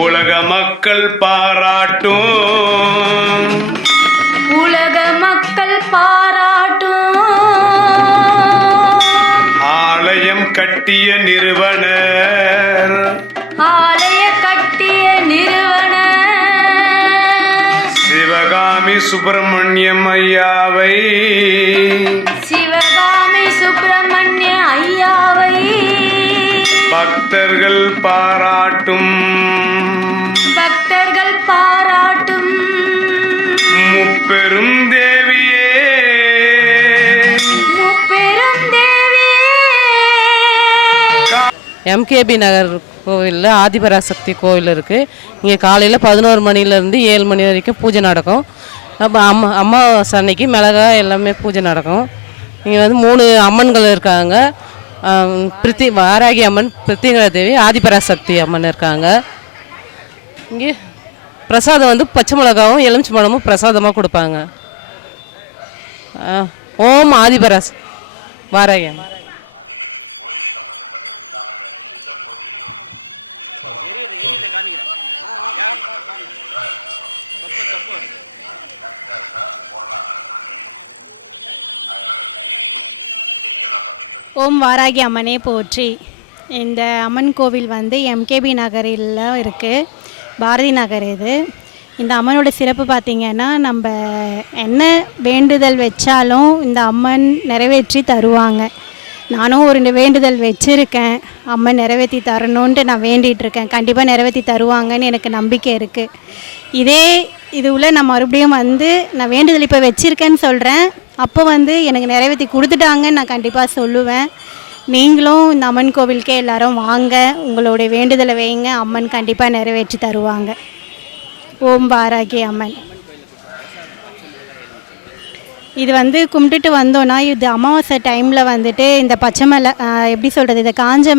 உலக மக்கள் பாராட்டும், உலக மக்கள் பாராட்டும் ஆலயம் கட்டிய நிறுவனர், ஆலய கட்டிய நிறுவனர் சிவகாமி சுப்பிரமணியம் ஐயாவை, சிவகாமி சுப்பிரமணிய ஐயாவை பக்தர்கள் பாராட்டும், பக்தர்கள் பாராட்டும் முப்பெரும் தேவியே, முப்பெரும் தேவியே. எம்கேபி நகர் கோவிலில் ஆதிபராசக்தி கோவில் இருக்குது. இங்கே காலையில் 11 மணிலேருந்து 7 மணி வரைக்கும் பூஜை நடக்கும். அப்போ அம்மாவாசை அன்னைக்கு மிளகா எல்லாமே பூஜை நடக்கும். இங்கே வந்து 3 அம்மன்கள் இருக்காங்க. வாராகி அம்மன், பிருத்திங்கரா தேவி, ஆதிபராசக்தி அம்மன் இருக்காங்க. இங்கே பிரசாதம் வந்து பச்சை மிளகாவும் எலுமிச்சை பழமும் பிரசாதமாக கொடுப்பாங்க. ஓம் ஆதிபராஸ் வாராகி அம்மன். ஓம் வாராகி அம்மனே போற்றி. இந்த அம்மன் கோவில் வந்து எம்கேபி நகரில் இருக்குது, பாரதி நகர் இது. இந்த அம்மனோட சிறப்பு பார்த்திங்கன்னா, நம்ம என்ன வேண்டுதல் வச்சாலும் இந்த அம்மன் நிறைவேற்றி தருவாங்க. நானும் ஒரு வேண்டுதல் வச்சுருக்கேன், அம்மன் நிறைவேற்றி தரணுன்ட்டு நான் வேண்டிகிட்ருக்கேன். கண்டிப்பாக நிறைவேற்றி தருவாங்கன்னு எனக்கு நம்பிக்கை இருக்குது. இதே இதுவில் நான் மறுபடியும் வந்து நான் வேண்டுதல் இப்போ வச்சுருக்கேன்னு சொல்கிறேன், அப்போ வந்து எனக்கு நிறைவேற்றி கொடுத்துட்டாங்கன்னு நான் கண்டிப்பாக சொல்லுவேன். நீங்களும் இந்த அம்மன் கோவிலுக்கே எல்லோரும் வாங்க, உங்களுடைய வேண்டுதலை வைங்க, அம்மன் கண்டிப்பாக நிறைவேற்றி தருவாங்க. ஓம் வாராகி அம்மன். இது வந்து கும்பிட்டுட்டு வந்தோன்னா, இது அமாவாசை டைமில் வந்துட்டு இந்த பச்சை எப்படி சொல்கிறது, இதை காஞ்ச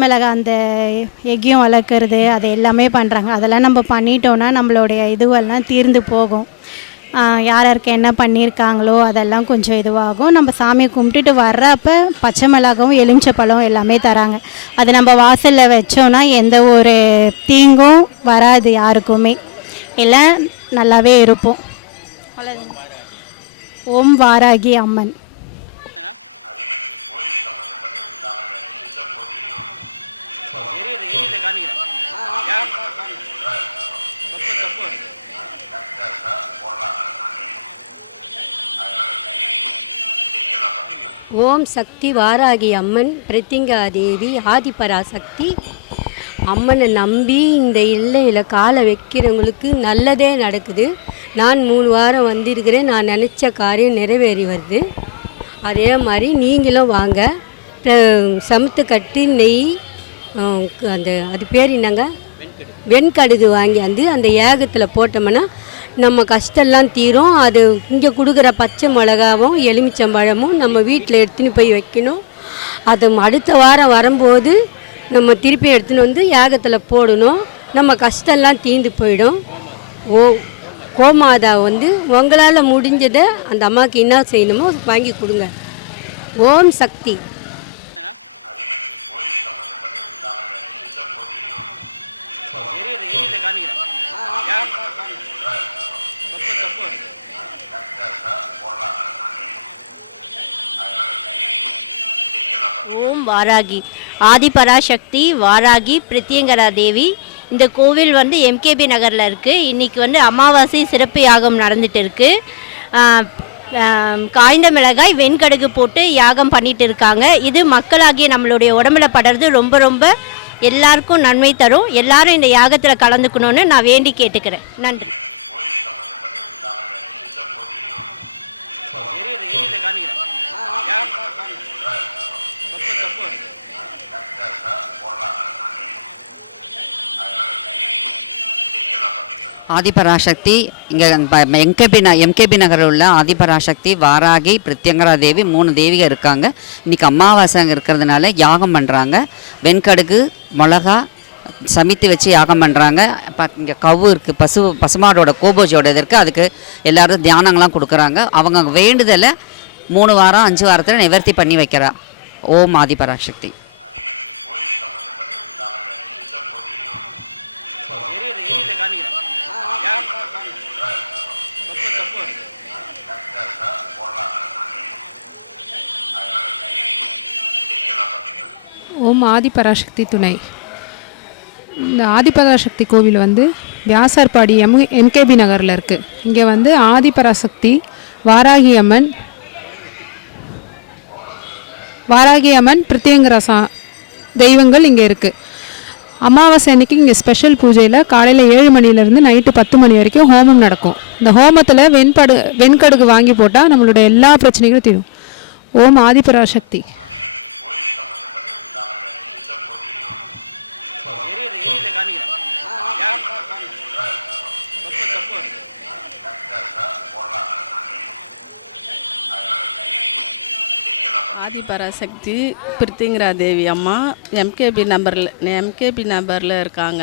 மிளகா அந்த எக்கியம் வளர்க்குறது அது எல்லாமே பண்ணுறாங்க. அதெல்லாம் நம்ம பண்ணிட்டோன்னா நம்மளுடைய இதுவெல்லாம் தீர்ந்து போகும். யார் யாருக்கு என்ன பண்ணியிருக்காங்களோ அதெல்லாம் கொஞ்சம் இதுவாகும். நம்ம சாமியை கும்பிட்டுட்டு வர்றப்போ பச்சை மிளகாவும் எலுமிச்சை பழம் எல்லாமே தராங்க. அது நம்ம வாசலில் வச்சோன்னா எந்த ஒரு தீங்கும் வராது யாருக்குமே, எல்லாம் நல்லாவே இருப்போம். ஓம் வாராகி அம்மன். ஓம் சக்தி வாராகி அம்மன், பிருத்திங்கா தேவி, ஆதிபராசக்தி அம்மனை நம்பி இந்த எல்லையில் காலை வைக்கிறவங்களுக்கு நல்லதே நடக்குது. நான் 3 வாரம் வந்திருக்கிறேன், நான் நினச்ச காரியம் நிறைவேறி வருது. அதே மாதிரி நீங்களும் வாங்க. சமுத்து கட்டு நெய், அது பேர் என்னங்க, வெண்கடுகு வாங்கி அந்த ஏகத்தில் போட்டோம்னா நம்ம கஷ்டம்லாம் தீரும். அது இங்கே கொடுக்குற பச்சை மிளகாவும் எலுமிச்சம்பழமும் நம்ம வீட்டில் எடுத்துன்னு போய் வைக்கணும். அது அடுத்த வாரம் வரும்போது நம்ம திருப்பி எடுத்துன்னு வந்து யாகத்தில் போடணும். நம்ம கஷ்டம்லாம் தீர்ந்து போயிடும். கோமாதா வந்து உங்களால் முடிஞ்சதை அந்த அம்மாவுக்கு என்ன செய்யணுமோ வாங்கி கொடுங்க. ஓம் சக்தி. ஓம் வாராகி, ஆதிபராசக்தி, வாராகி, பிருத்திங்கரா தேவி. இந்த கோவில் வந்து எம்கேபி நகரில் இருக்குது. இன்றைக்கி வந்து அமாவாசை சிறப்பு யாகம் நடந்துகிட்டு இருக்குது. காய்ந்த மிளகாய் வெண்கடுகு போட்டு யாகம் பண்ணிட்டு இருக்காங்க. இது மக்களாகிய நம்மளுடைய உடம்புல படுறது ரொம்ப ரொம்ப எல்லாருக்கும் நன்மை தரும். எல்லாரும் இந்த யாகத்தில் கலந்துக்கணும்னு நான் வேண்டி கேட்டுக்கிறேன். நன்றி. ஆதிபராசக்தி இங்கே எம்கேபி நகரில் உள்ள ஆதிபராசக்தி, வாராகி, பிரித்யங்கரா தேவி 3 தேவிக இருக்காங்க. இன்றைக்கி அமாவாசை இருக்கிறதுனால யாகம் பண்ணுறாங்க. வெண்கடுகு, மிளகா சமைத்து வச்சு யாகம் பண்ணுறாங்க. இங்கே கவு இருக்குது, பசுமாடோட கோபோஜோட இது இருக்குது. அதுக்கு எல்லோரும் தியானங்கள்லாம் கொடுக்குறாங்க. அவங்க வேண்டுதலை 3 வாரம் 5 வாரத்தில் நிவர்த்தி பண்ணி வைக்கிறா. ஓம் ஆதிபராசக்தி. ஓம் ஆதிபராசக்தி துணை. இந்த ஆதிபராசக்தி கோவில் வந்து வியாசார்பாடி எம்கேபி நகரில் இருக்குது. இங்கே வந்து ஆதிபராசக்தி, வாராகி அம்மன், பிரித்யங்கரா தெய்வங்கள் இங்கே இருக்குது. அமாவாசை அன்னைக்கு இங்கே ஸ்பெஷல் பூஜையில் காலையில் 7 மணிலேருந்து நைட்டு 10 மணி வரைக்கும் ஹோமம் நடக்கும். இந்த ஹோமத்தில் வெண்கடுகு வாங்கி போட்டால் நம்மளோட எல்லா பிரச்சனைகளும் தீரும். ஓம் ஆதிபராசக்தி. ஆதிபராசக்தி பிரித்திங்கரா தேவி அம்மா எம்கேபி நம்பரில் இருக்காங்க.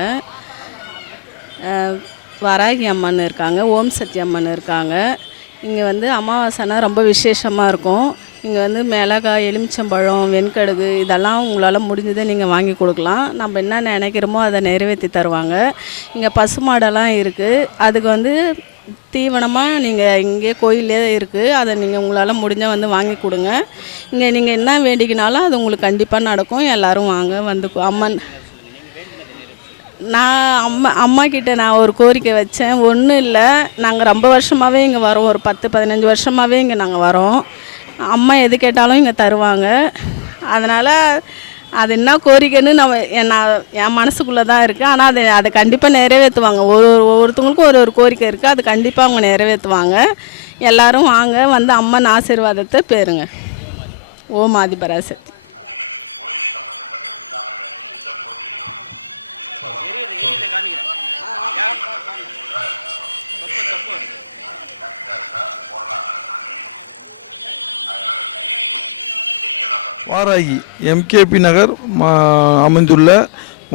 வராகி அம்மன் இருக்காங்க, ஓம் சக்தி அம்மன் இருக்காங்க. இங்கே வந்து அமாவாசைனா ரொம்ப விசேஷமாக இருக்கும். இங்கே வந்து மிளகாய், எலுமிச்சம்பழம், வெண்கடுகு இதெல்லாம் உங்களால் முடிஞ்சதை நீங்கள் வாங்கி கொடுக்கலாம். நம்ம என்ன நினைக்கிறோமோ அதை நிறைவேற்றி தருவாங்க. இங்கே பசுமாடெல்லாம் இருக்குது. அதுக்கு வந்து தீவனமாக நீங்கள் இங்கே கோயிலே இருக்குது. அதை நீங்கள் உங்களால் முடிஞ்சால் வந்து வாங்கி கொடுங்க. இங்கே நீங்கள் என்ன வேண்டிக்கினாலும் அது உங்களுக்கு கண்டிப்பாக நடக்கும். எல்லோரும் வாங்க வந்து அம்மன். நான் அம்மா கிட்ட நான் ஒரு கோரிக்கை வச்சேன். ஒன்றும் இல்லை, நாங்கள் ரொம்ப வருஷமாகவே இங்கே வரோம். ஒரு 10-15 வருஷமாகவே இங்கே நாங்கள் வரோம். அம்மா எது கேட்டாலும் இங்கே தருவாங்க. அதனால் அது என்ன கோரிக்கைன்னு நான் என் மனசுக்குள்ளே தான் இருக்குது. ஆனால் அதை கண்டிப்பாக நிறைவேற்றுவாங்க. ஒவ்வொருத்தவங்களுக்கும் ஒரு கோரிக்கை இருக்குது. அது கண்டிப்பாக அவங்க நிறைவேற்றுவாங்க. எல்லோரும் வாங்க வந்து அம்மன் ஆசீர்வாதத்தை பெறுங்க. ஓம் ஆதிபராசக்தி. வாராகி எம்கேபி நகர் அமைந்துள்ள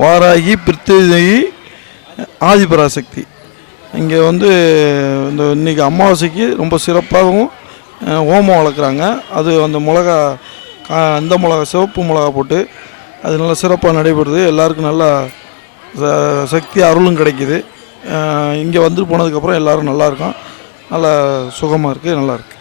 வாராகி பிரித்திங்கி ஆதிபராசக்தி. இங்கே வந்து இன்றைக்கி அமாவாசைக்கு ரொம்ப சிறப்பாகவும் ஹோமம் வளர்க்குறாங்க. அது அந்த மிளகா, அந்த மிளகா சிவப்பு மிளகா போட்டு அது நல்லா சிறப்பாக நடைபெறுது. எல்லாருக்கும் நல்லா சக்தி அருளும் கிடைக்கிது. இங்கே வந்துட்டு போனதுக்கப்புறம் எல்லோரும் நல்லாயிருக்கோம். நல்லா சுகமாக இருக்குது, நல்லாயிருக்கு.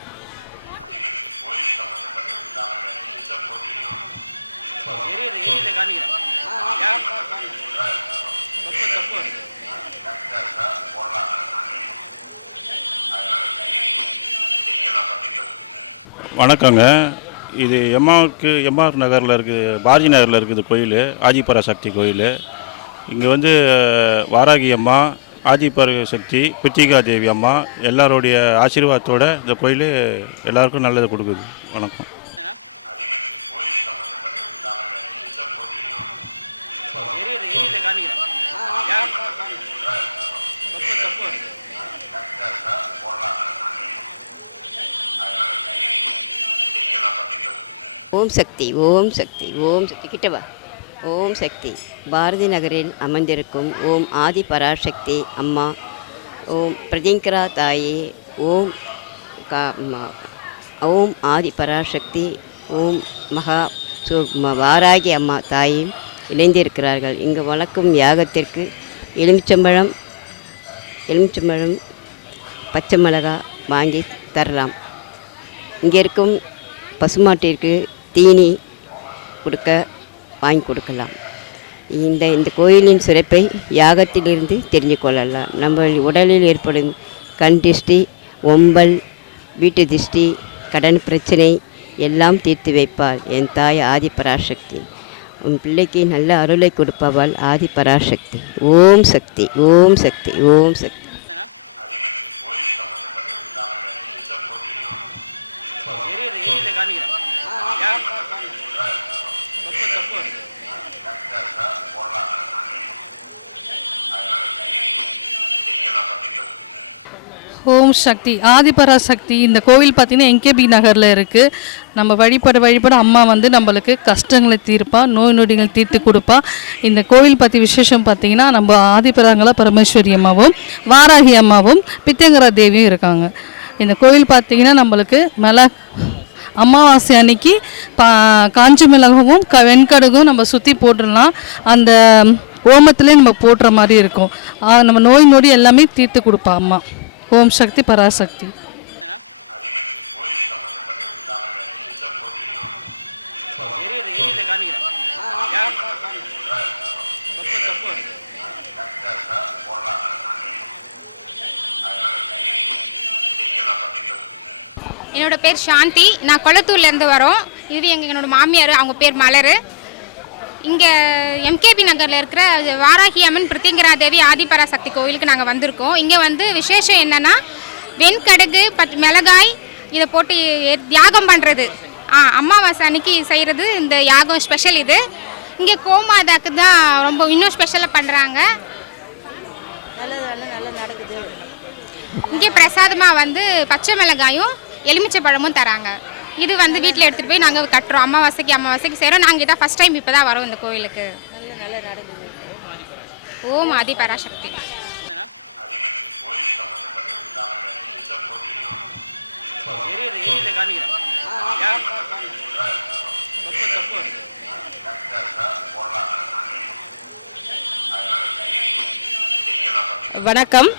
வணக்கங்க. இது எம்ஆர் நகரில் இருக்குது, பாரதி நகரில் இருக்குது கோயில், ஆதிபராசக்தி கோயில். இங்கே வந்து வாராகி அம்மா, ஆதிபராசக்தி, பிரித்திங்கரா தேவி அம்மா எல்லாருடைய ஆசீர்வாதத்தோடு இந்த கோயில் எல்லாருக்கும் நல்லது கொடுக்குது. வணக்கம். ஓம் சக்தி, ஓம் சக்தி, ஓம் சக்தி. கிட்டவா. ஓம் சக்தி. பாரதி நகரில் அமர்ந்திருக்கும் ஓம் ஆதிபராசக்தி அம்மா, ஓம் பிரித்யங்கரா தாயே, ஓம் ஆதிபராசக்தி, ஓம் வாராகி அம்மா தாயும் இணைந்திருக்கிறார்கள். இங்கு வளர்க்கும் யாகத்திற்கு எலுமிச்சம்பழம், பச்சை மிளகாய் வாங்கி தரலாம். இங்கே இருக்கும் பசுமாட்டிற்கு தீனி வாங்கி கொடுக்கலாம். இந்த கோயிலின் சிறப்பை யாகத்திலிருந்து தெரிஞ்சு கொள்ளலாம். நம்ம உடலில் ஏற்படும் கண் திருஷ்டி, ஒம்பல், வீட்டு திருஷ்டி, கடன் பிரச்சனை எல்லாம் தீர்த்து வைப்பாள் என் தாய் ஆதிபராசக்தி. உன் பிள்ளைக்கு நல்ல அருளை கொடுப்பவள் ஆதிபராசக்தி. ஓம் சக்தி, ஓம் சக்தி, ஓம் சக்தி. ஓம் சக்தி ஆதிபராசக்தி இந்த கோவில் பார்த்திங்கன்னா என்கேபி நகரில் இருக்குது. நம்ம வழிபட அம்மா வந்து நம்மளுக்கு கஷ்டங்களை தீர்ப்பா, நோய் நொடிகள் தீர்த்து கொடுப்பா. இந்த கோவில் பற்றி விசேஷம் பார்த்திங்கன்னா நம்ம ஆதிபராங்கலா பரமேஸ்வரி அம்மாவும் வாராகி அம்மாவும் பித்தங்கரா தேவியும் இருக்காங்க. இந்த கோவில் பார்த்திங்கன்னா நம்மளுக்கு அமாவாசை அன்னைக்கு காஞ்சி மிளகவும் வெண்கடுகும் நம்ம சுற்றி போட்டுடலாம். அந்த ஓமத்திலே நம்ம போடுற மாதிரி இருக்கும். நம்ம நோய் நொடி எல்லாமே தீர்த்து கொடுப்பா அம்மா. ஓம் சக்தி பராசக்தி. என்னோட பேர் சாந்தி. நான் கொளத்தூர்லேருந்து வரோம். இது என்னோட மாமியார், அவங்க பேர் மலர். இங்கே எம்கேபி நகரில் இருக்கிற வாராகி அம்மன் பிரித்திங்கரா தேவி ஆதிபராசக்தி கோவிலுக்கு நாங்கள் வந்திருக்கோம். இங்கே வந்து விசேஷம் என்னென்னா வெண்கடுகு மிளகாய் இதை போட்டு யாகம் பண்ணுறது, அமாவாசை அன்னைக்கு செய்கிறது இந்த யாகம் ஸ்பெஷல். இது இங்கே கோமாதாக்கு தான் ரொம்ப இன்னும் ஸ்பெஷலாக பண்ணுறாங்க. இங்கே பிரசாதமாக வந்து பச்சை மிளகாயும் எலுமிச்சை பழமும் தராங்க. இது வந்து வீட்டில் எடுத்துகிட்டு போய் நாங்கள் கட்டுறோம். அமாவாசைக்கு செய்கிறோம். நாங்கள் இதான் ஃபஸ்ட் டைம் இப்போ தான் வரோம் இந்த கோவிலுக்கு. ஓம் ஆதி பராசக்தி. வணக்கம்.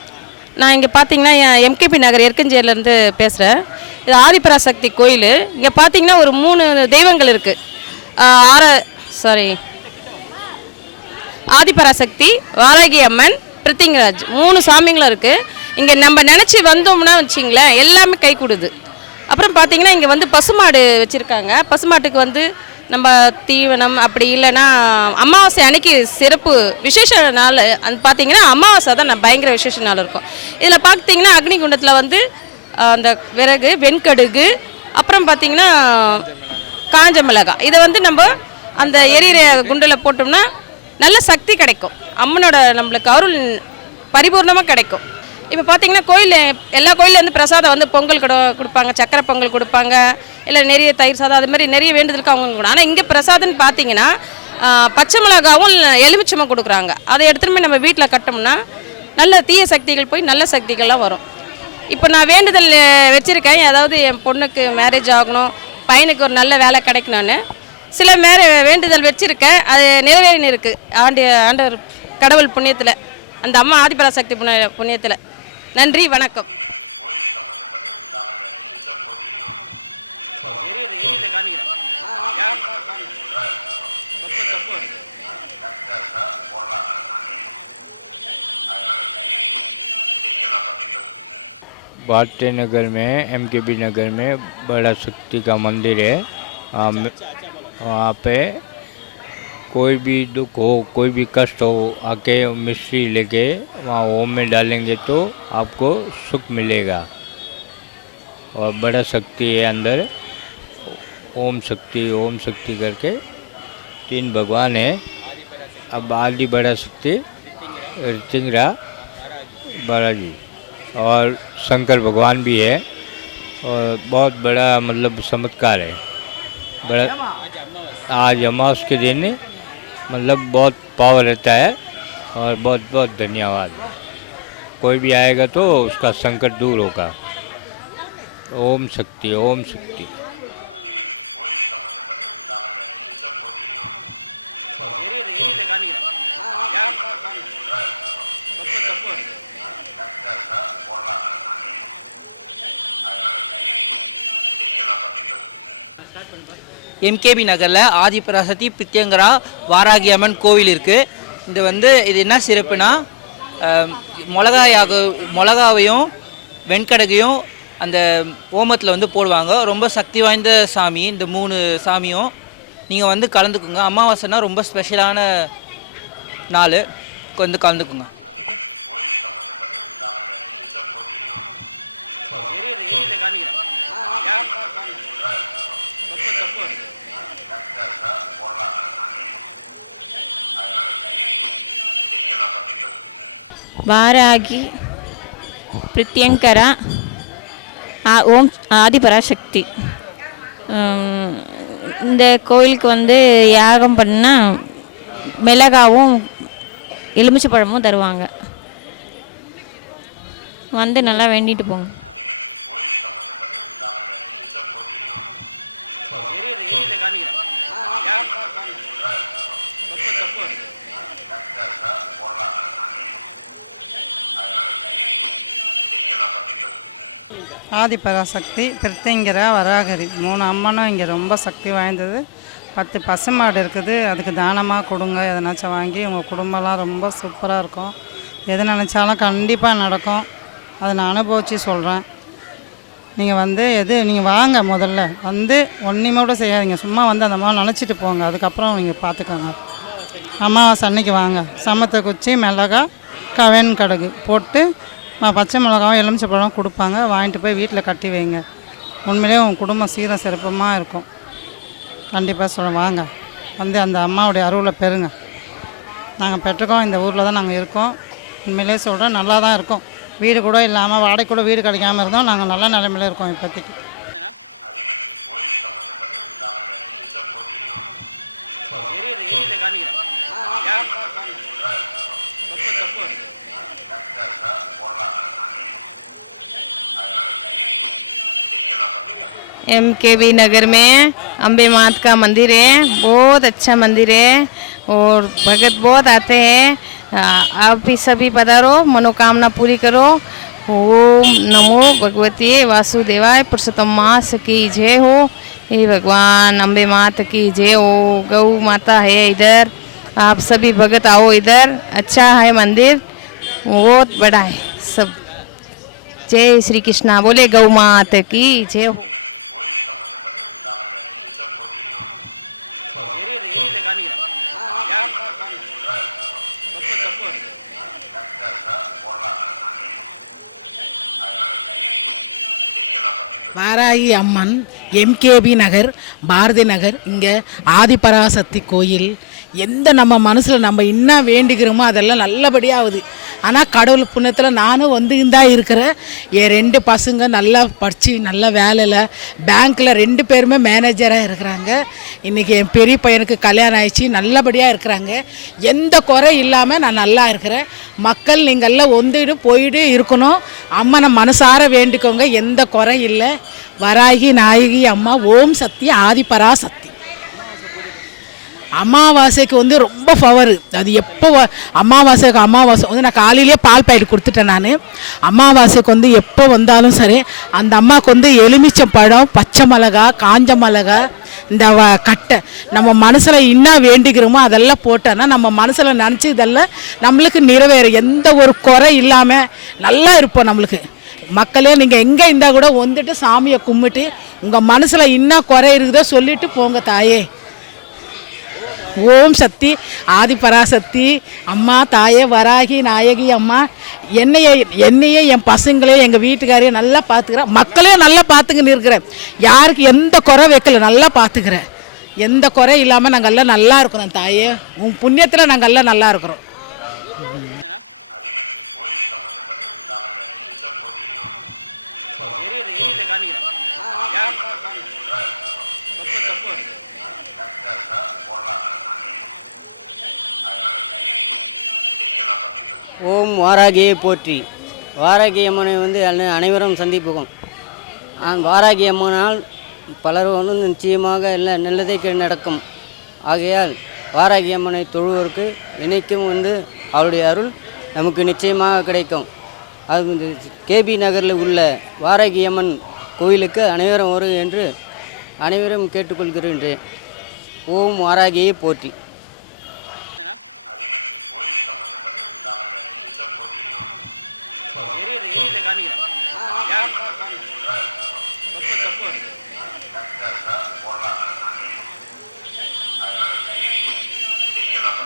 நான் இங்கே பார்த்தீங்கன்னா எம்கேபி நகர் எற்கஞ்சேரிலேருந்து பேசுகிறேன். இது ஆதிபராசக்தி கோயில். இங்கே பார்த்தீங்கன்னா ஒரு 3 தெய்வங்கள் இருக்குது. ஆதிபராசக்தி, வாராகி அம்மன், பிரித்திங்கராஜ் 3 சாமிங்களும் இருக்குது. இங்கே நம்ம நினச்சி வந்தோம்னா வச்சிங்களேன் எல்லாமே கை கொடுது. அப்புறம் பார்த்தீங்கன்னா இங்கே வந்து பசுமாடு வச்சுருக்காங்க. பசுமாட்டுக்கு வந்து நம்ம தீவனம் அப்படி இல்லைன்னா அமாவாசை அன்னைக்கு சிறப்பு விசேஷ நாள் பார்த்தீங்கன்னா அமாவாசை தான் பயங்கர விசேஷ நாள் இருக்கும். இதில் பார்த்தீங்கன்னா அக்னி குண்டத்தில் வந்து அந்த விறகு, வெண்கடுகு, அப்புறம் பார்த்திங்கன்னா காஞ்ச மிளகாய் இதை வந்து நம்ம அந்த எரியிற குண்டில் போட்டோம்னா நல்ல சக்தி கிடைக்கும். அம்மனோட நம்மளுக்கு அருள் பரிபூர்ணமாக கிடைக்கும். இப்போ பார்த்தீங்கன்னா எல்லா கோயிலில் வந்து பிரசாதம் வந்து பொங்கல் கொடுப்பாங்க, சக்கரை பொங்கல் கொடுப்பாங்க, இல்லை நிறைய தயிர் சாதம், அது மாதிரி நிறைய வேண்டுதலுக்கு அவங்க கூட. ஆனால் இங்கே பிரசாதம்னு பார்த்தீங்கன்னா பச்சை மிளகாவும் எலுமிச்சமும் கொடுக்குறாங்க. அதை எடுத்துகிட்டு போய் நம்ம வீட்டில் கட்டோம்னா நல்ல தீய சக்திகள் போய் நல்ல சக்திகள்லாம் வரும். இப்போ நான் வேண்டுதல் வச்சுருக்கேன், அதாவது என் பொண்ணுக்கு மேரேஜ் ஆகணும், பையனுக்கு ஒரு நல்ல வேலை கிடைக்கணும்னு சில வேண்டுதல் வச்சுருக்கேன். அது நிறைவேறின்னு இருக்குது ஆண்டவர் கடவுள் புண்ணியத்தில், அந்த அம்மா ஆதிபராசக்தி புண்ணியத்தில். நன்றி, வணக்கம். भारतीय नगर में एमकेबी नगर में बड़ा शक्ति का मंदिर है। वहाँ पे कोई भी दुख हो, कोई भी कष्ट हो, आके मिश्री लेके वहाँ ओम में डालेंगे तो आपको सुख मिलेगा। और बड़ा शक्ति है अंदर, ओम शक्ति करके 3 भगवान है। अब आदि बड़ा शक्ति ऋतिंगरा बालाजी और शंकर भगवान भी है। और बहुत बड़ा मतलब चमत्कार है। बड़ा आज अमावस के दिन मतलब बहुत पावर रहता है। और बहुत बहुत धन्यवाद। कोई भी आएगा तो उसका संकट दूर होगा। ओम शक्ति, ओम शक्ति। எம்கேபி நகரில் ஆதிபராசக்தி பித்தியங்கரா வாராகி அம்மன் கோவில் இருக்குது. இது என்ன சிறப்புனா மிளகாவையும் வெண்கடகையும் அந்த ஓமத்தில் போடுவாங்க. ரொம்ப சக்தி வாய்ந்த சாமி இந்த 3 சாமியும். நீங்கள் கலந்துக்குங்க. அமாவாசைனா ரொம்ப ஸ்பெஷலான நாள், கலந்துக்குங்க. வாராகி பிரித்யங்கரா ஓம் ஆதிபராசக்தி. இந்த கோயிலுக்கு வந்து யாகம் பண்ணால் மிளகாவும் எலுமிச்சை தருவாங்க. வந்து நல்லா வேண்டிட்டு போங்க. ஆதிபராசக்தி, பிரித்திங்கரா, வராகரி 3 அம்மனும் இங்கே ரொம்ப சக்தி வாய்ந்தது. 10 பசுமாடு இருக்குது, அதுக்கு தானமாக கொடுங்க. எதனாச்சும் வாங்கி உங்கள் குடும்பம்லாம் ரொம்ப சூப்பராக இருக்கும். எது நினச்சாலும் கண்டிப்பாக நடக்கும். அதை நான் அனுபவித்து சொல்கிறேன். நீங்கள் வந்து நீங்கள் வாங்க, முதல்ல வந்து ஒன்றுமே கூட செய்யாதீங்க, சும்மா வந்து அந்த மாதிரி நினச்சிட்டு போங்க. அதுக்கப்புறம் நீங்கள் பார்த்துக்கோங்க. அமாவாசை அன்னைக்கு வாங்க. சமத்தை குச்சி, மிளகாய், கவன் கடுகு போட்டு பச்சை மிளகாவும் எலுமிச்சப்பழம் கொடுப்பாங்க. வாங்கிட்டு போய் வீட்டில் கட்டி வைங்க. உண்மையிலே உங்கள் குடும்பம் சீர சிறப்பமாக இருக்கும். கண்டிப்பாக சொல்கிறேன், வாங்க வந்து அந்த அம்மாவுடைய அருளை பெறுங்க. நாங்கள் பெற்றுக்கோம், இந்த ஊரில் தான் நாங்கள் இருக்கோம். உண்மையிலே சொல்கிறேன், நல்லா தான் இருக்கும். வீடு கூட இல்லாமல், வாடகை கூட வீடு கிடைக்காமல் இருந்தோம். நாங்கள் நல்ல நிலைமையில் இருக்கோம் இப்போதைக்கு. MKB नगर में अम्बे मात का मंदिर है, बहुत अच्छा मंदिर है और भगत बहुत आते हैं। आप भी सभी पधारो, मनोकामना पूरी करो। ओम नमो भगवती वासुदेवाय, पुरुषोत्तम मास की जय हो। हे भगवान अम्बे माता की जय हो। गौ माता है इधर, आप सभी भगत आओ इधर। अच्छा है मंदिर, बहुत बड़ा है सब। जय श्री कृष्णा, बोले गौ माता की जय हो। வாராகி அம்மன் MKB நகர், பாரதி நகர். இங்கே ஆதிபராசக்தி கோயில். எந்த நம்ம மனசில் நம்ம என்ன வேண்டிக்கிறோமோ அதெல்லாம் நல்லபடியாக ஆகுது. ஆனால் கடவுள் புண்ணியத்தில் நானும் வந்து தான் இருக்கிறேன். என் 2 பசங்க நல்லா படித்து நல்ல வேலையில் பேங்க்கில் 2 பேருமே மேனேஜராக இருக்கிறாங்க. இன்றைக்கி என் பெரிய பையனுக்கு கல்யாணம் ஆயிடுச்சு, நல்லபடியாக இருக்கிறாங்க. எந்த குறை இல்லாமல் நான் நல்லா இருக்கிறேன். மக்கள் நீங்கள்லாம் வந்துட்டு போயிட்டு இருக்கணும். அம்மனை மனசார வேண்டிக்கோங்க, எந்த குறை இல்லை. வராகி நாயகி அம்மா ஓம் சக்தி ஆதிபராசக்தி. அமாவாசைக்கு வந்து ரொம்ப பவர். அது எப்போ அமாவாசை வந்து நான் காலையிலேயே பால் பாக்கெட் கொடுத்துட்டேன். நான் அமாவாசைக்கு வந்து எப்போ வந்தாலும் சரி அந்த அம்மாவுக்கு வந்து எலுமிச்சம் பழம், பச்சை மிளகா, காஞ்ச மிளகா, இந்த கட்டை நம்ம மனசில் என்ன வேண்டிக்கிறோமோ அதெல்லாம் போட்டோன்னா நம்ம மனசில் நினச்சி இதெல்லாம் நம்மளுக்கு நிறைவேறும். எந்த ஒரு குறை இல்லாமல் நல்லா இருப்போம் நம்மளுக்கு. மக்களே நீங்கள் எங்கே இருந்தால் கூட வந்துட்டு சாமியை கும்பிட்டு உங்கள் மனசில் என்ன குறை இருக்குதோ சொல்லிட்டு போங்க தாயே. ஓம் சக்தி ஆதிபராசக்தி அம்மா தாயே வராகி நாயகி அம்மா. என்னையே என் பசங்களையும் எங்கள் வீட்டுக்காரையும் நல்லா பார்த்துக்கிறேன். மக்களையும் நல்லா பார்த்துக்கின்னு இருக்கிறேன். யாருக்கு எந்த குறை வைக்கல, நல்லா பார்த்துக்கிறேன். எந்த குறை இல்லாமல் நாங்கள் எல்லாம் நல்லா இருக்கிறோம் தாயே. உன் புண்ணியத்தில் நாங்கள் எல்லாம் நல்லா இருக்கிறோம். ஓம் வாராகியை போற்றி. வாராகி அம்மனை வந்து அனைவரும் சந்திப்போம். வாராகி அம்மனால் பலர் வந்து நிச்சயமாக எல்லாம் நல்லதே நடக்கும். ஆகையால் வாராகி அம்மனை தொழுவோருக்கு இன்றைக்கும் வந்து அவருடைய அருள் நமக்கு நிச்சயமாக கிடைக்கும். அது KB நகரில் உள்ள வாராகி அம்மன் கோயிலுக்கு அனைவரும் வரும் என்று அனைவரும் கேட்டுக்கொள்கிறேன். ஓம் வாராகியை போற்றி.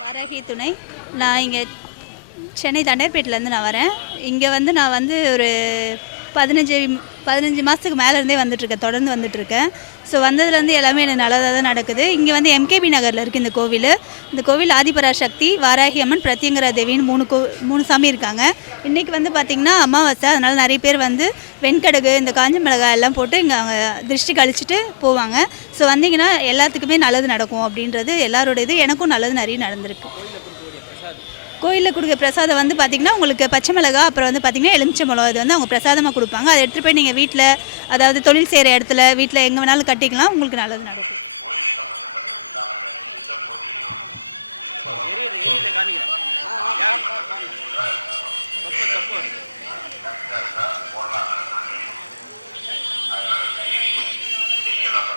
வாராகி துணை. நான் இங்கே சென்னை தண்டர்பேட்டிலேருந்து நான் வரேன். இங்கே வந்து நான் வந்து ஒரு 15 மாதத்துக்கு மேலேருந்தே வந்துட்டுருக்கேன், தொடர்ந்து வந்துட்டுருக்கேன். ஸோ வந்ததுலேருந்து எல்லாமே எனக்கு நல்லதாக தான் நடக்குது. இங்கே வந்து எம்கேபி நகரில் இருக்குது இந்த கோவில் ஆதிபராசக்தி, வாராகி அம்மன், பிரத்யங்கரா தேவின்னு 3 சாமி இருக்காங்க. இன்றைக்கி வந்து பார்த்திங்கன்னா அமாவாசை, அதனால் நிறைய பேர் வந்து வெண்கடுகு, இந்த காஞ்ச மிளகாய் எல்லாம் போட்டு இங்கே அவங்க திருஷ்டி கழிச்சிட்டு போவாங்க. ஸோ வந்தீங்கன்னா எல்லாத்துக்குமே நல்லது நடக்கும் அப்படின்றது எல்லாரோட இது. எனக்கும் நல்லது நிறைய நடந்திருக்கு. கோயிலில் கொடுக்குற பிரசாதம் வந்து பார்த்திங்கன்னா உங்களுக்கு பச்சை மிளகாய், அப்புறம் வந்து பார்த்திங்கன்னா எலுமிச்சம்பழம், இது வந்து அவங்க பிரசாதமாக கொடுப்பாங்க. அதை எடுத்துகிட்டு போய் நீங்கள் வீட்டில், அதாவது தொழில் செய்கிற இடத்துல, வீட்டில் எங்கே வேணாலும் கட்டிக்கலாம், உங்களுக்கு நல்லது நடக்கும்.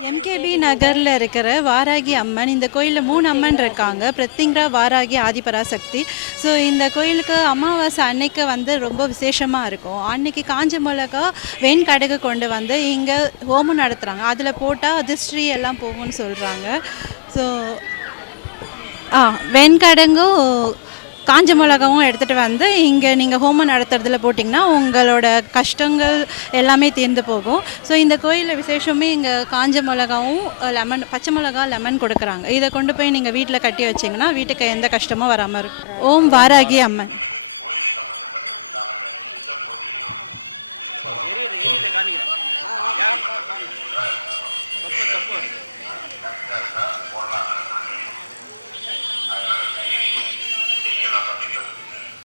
எம்கேபி நகரில் இருக்கிற வாராகி அம்மன், இந்த கோயிலில் 3 அம்மன் இருக்காங்க, பிரத்யங்கரா, வாராகி, ஆதிபராசக்தி. ஸோ இந்த கோயிலுக்கு அமாவாசை அன்னைக்கு வந்து ரொம்ப விசேஷமாக இருக்கும். அன்னைக்கு காஞ்ச மிளகா, வெண்கடுகு கொண்டு வந்து இங்கே ஹோமம் நடத்துகிறாங்க. அதில் போட்டால் அதிர்ஷ்டி எல்லாம் போகும்னு சொல்கிறாங்க. ஸோ வெண்கடுங்கும் காஞ்ச மிளகாவும் எடுத்துகிட்டு வந்து இங்கே நீங்கள் ஹோமம் நடத்துறதுல போட்டிங்கன்னா உங்களோட கஷ்டங்கள் எல்லாமே தீர்ந்து போகும். ஸோ இந்த கோயிலில் விசேஷமே இங்கே காஞ்ச மிளகாவும் லெமன், பச்சை மிளகா, லெமன் கொடுக்குறாங்க. இதை கொண்டு போய் நீங்கள் வீட்டில் கட்டி வச்சிங்கன்னா வீட்டுக்கு எந்த கஷ்டமும் வராமல் இருக்கும். ஓம் வாராகி அம்மன்.